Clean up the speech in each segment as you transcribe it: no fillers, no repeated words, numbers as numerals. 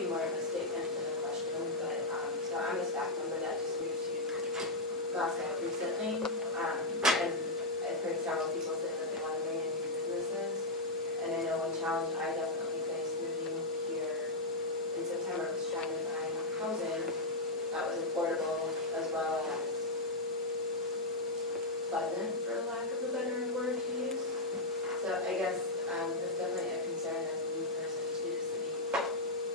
be more of a statement than a question, but so I'm a staff member that just moved to Moscow recently, and I've heard several people say that they want to bring in new businesses, and I know one challenge I definitely faced moving here in September was trying to find housing that was affordable as well as pleasant, for lack of a better word to use. So I guess it's definitely a concern as a new person to the city,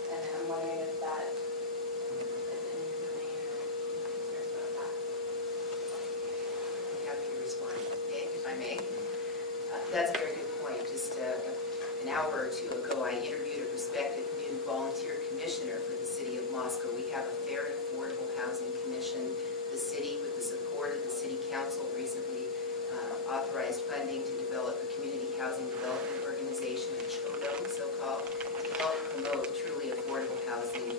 and I'm wondering if that is in your domain or concerns about that. I'm happy to respond, if I may. That's a very good point. Just an hour or two ago, I interviewed a prospective new volunteer commissioner for the city of Moscow. We have a fair and affordable housing commission. The city, with the support of the city council, recently authorized funding to develop a community housing development organization, a CHODO, so-called, to help promote truly affordable housing.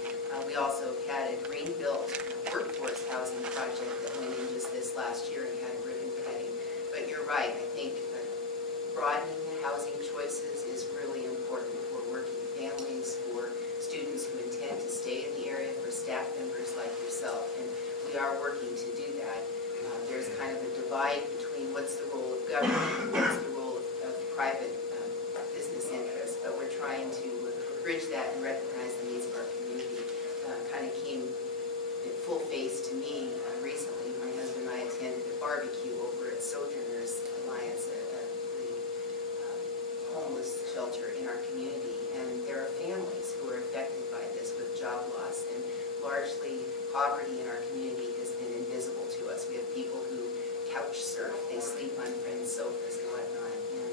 We also had a green-built workforce housing project that went in just this last year and had a ribbon cutting. But you're right, I think broadening housing choices is really important for working families, for students who intend to stay in the area, for staff members like yourself. And we are working to do that. There's kind of a divide between what's the role of government and what's the role of private business interests, but we're trying to bridge that and recognize the needs of our community. Kind of came full face to me recently. My husband and I attended a barbecue over at Sojourners Alliance, the homeless shelter in our community, and there are families who are affected by this with job loss, and largely poverty in our community has been invisible to us. We have people who couch surf, they sleep on friends' sofas and whatnot, and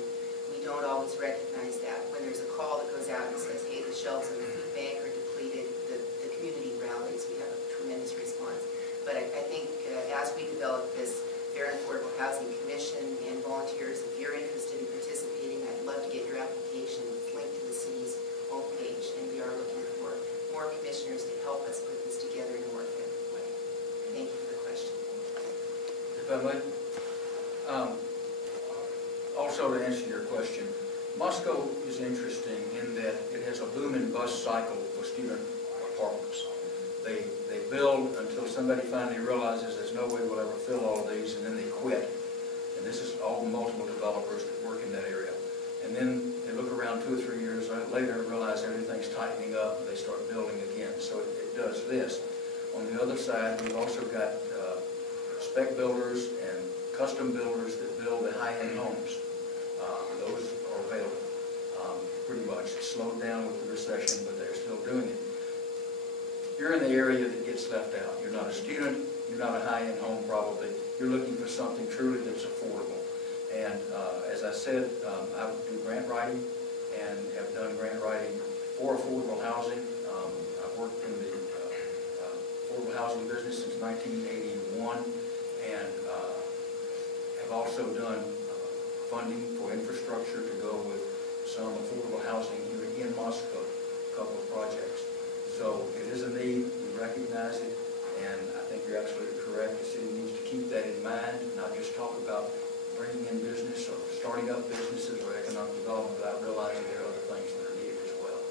we don't always recognize that. When there's a call that goes out and says, hey, the shelves in the food bank are depleted, the community rallies, we have a tremendous response. But I think as we develop this Fair and Affordable Housing Commission and volunteers, if you're interested in participating, I'd love to get your application. It's linked to the city's homepage, and we are looking for more commissioners to help us put this together in a more effective way. Thank you for the question. If I may, also to answer your question, Moscow is interesting in that it has a boom and bust cycle for student apartments. They build until somebody finally realizes there's no way we'll ever fill all of these, and then they quit. And this is all multiple developers that work in that area. And then they look around 2 or 3 years later and realize everything's tightening up, and they start building again. So it does this. On the other side, we've also got spec builders and custom builders that build the high-end homes. Those are available. Pretty much slowed down with the recession, but they're still doing it. You're in the area that gets left out. You're not a student, you're not a high-end home probably. You're looking for something truly that's affordable. And as I said, I do grant writing and have done grant writing for affordable housing. I've worked in the affordable housing business since 1981 and have also done funding for infrastructure to go with some affordable housing here in Moscow, a couple of projects. So it is a need, we recognize it, and I think you're absolutely correct. The city needs to keep that in mind, not just talk about bringing in business or starting up businesses or economic development without realizing there are other things that are needed as well.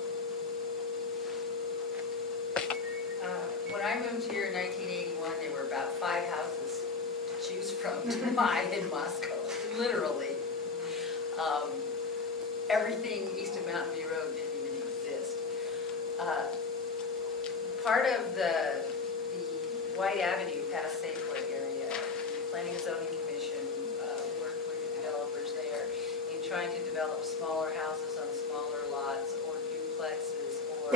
When I moved here in 1981, there were about 5 houses to choose from to buy in Moscow, literally. Everything east of Mountain View Road didn't even exist. Part of the White Avenue past Safeway area, the Planning and Zoning Commission worked with the developers there in trying to develop smaller houses on smaller lots or duplexes or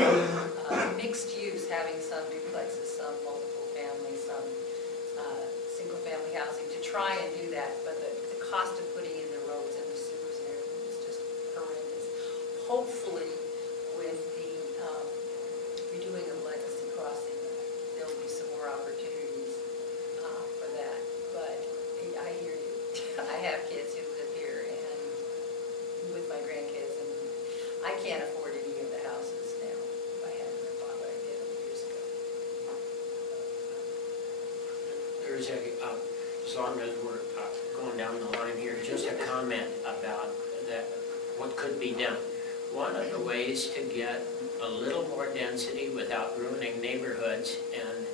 mixed use, having some duplexes, some multiple families, some single family housing to try and do that, but the cost of putting in the roads and the sewers and everything is just horrendous. Hopefully with the redoing of Legacy Crossing, there will be some more opportunities for that. But I hear you. I have kids who live here and with my grandkids, and I can't afford any of the houses now. If I hadn't bought what I did years ago. There's as long as we're going down the line here, just a comment about that, what could be done. One of the ways to get a little more density without ruining neighborhoods and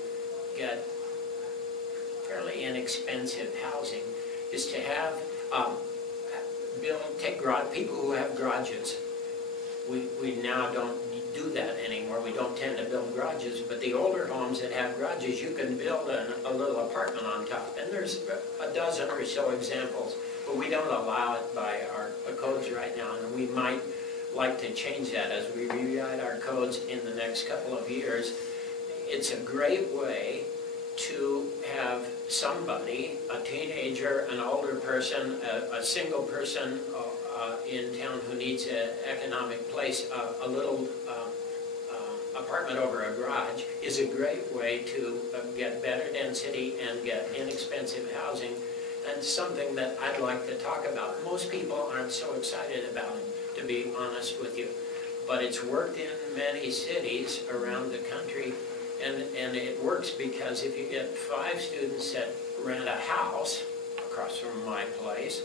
get fairly inexpensive housing is to have, people who have garages. We now don't do that anymore. We don't tend to build garages, but the older homes that have garages, you can build a little apartment on top. And there's a dozen or so examples, but we don't allow it by our codes right now, and we might like to change that as we rewrite our codes in the next couple of years. It's a great way to have somebody, a teenager, an older person, a single person in town who needs an economic place, a little apartment over a garage is a great way to get better density and get inexpensive housing, and something that I'd like to talk about. Most people aren't so excited about it, to be honest with you, but it's worked in many cities around the country. And it works because if you get 5 students that rent a house across from my place,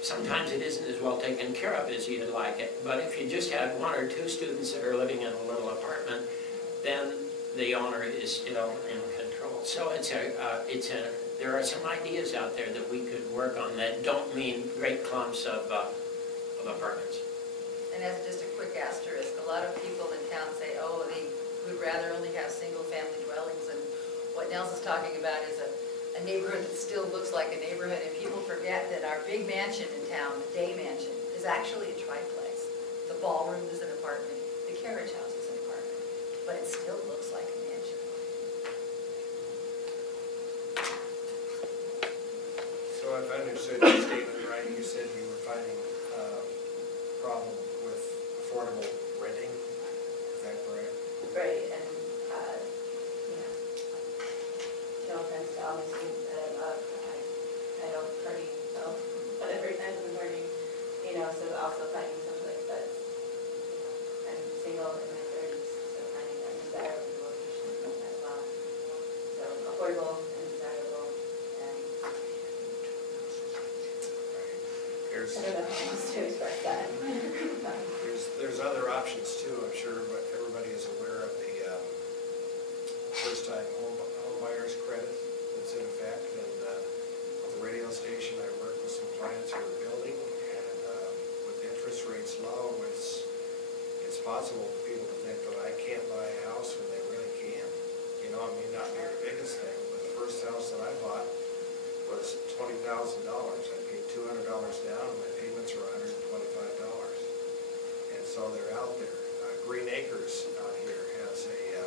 sometimes it isn't as well taken care of as you'd like it. But if you just had 1 or 2 students that are living in a little apartment, then the owner is still in control. So there are some ideas out there that we could work on that don't mean great clumps of apartments. And as just a quick asterisk, a lot of people in town say, oh, they would rather only have single-family dwellings, and what Nelson's talking about is a neighborhood that still looks like a neighborhood, and people forget that our big mansion in town, the day mansion, is actually a triplex. The ballroom is an apartment, the carriage house is an apartment, but it still looks like a mansion. So if I understood your statement right, you said you were finding a problem with affordable renting, is that correct? Right, and, no offense to all my students that I love, I don't party, so, but every time I'm partying, so also finding someplace that's, I'm single in my 30s, so finding a desirable location as well. So affordable and desirable, and There's, I don't know how else to express that. there's other options too, I'm sure, but everybody is aware of the first-time home buyer's credit that's in effect. And at the radio station, I work with some clients who are building, and with interest rates low, it's possible for people to think that I can't buy a house when they really can. It may not be the biggest thing, but the first house that I bought was $20,000. I paid $200 down, and my payments were $125. And so they're out there. Green Acres out here has a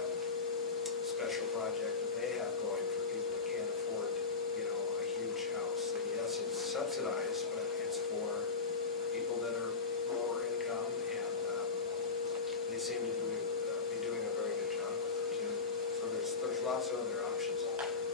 special project that they have going for people that can't afford, a huge house. And yes, it's subsidized, but it's for people that are lower income, and they seem to be doing a very good job with it too. So there's lots of other options out there.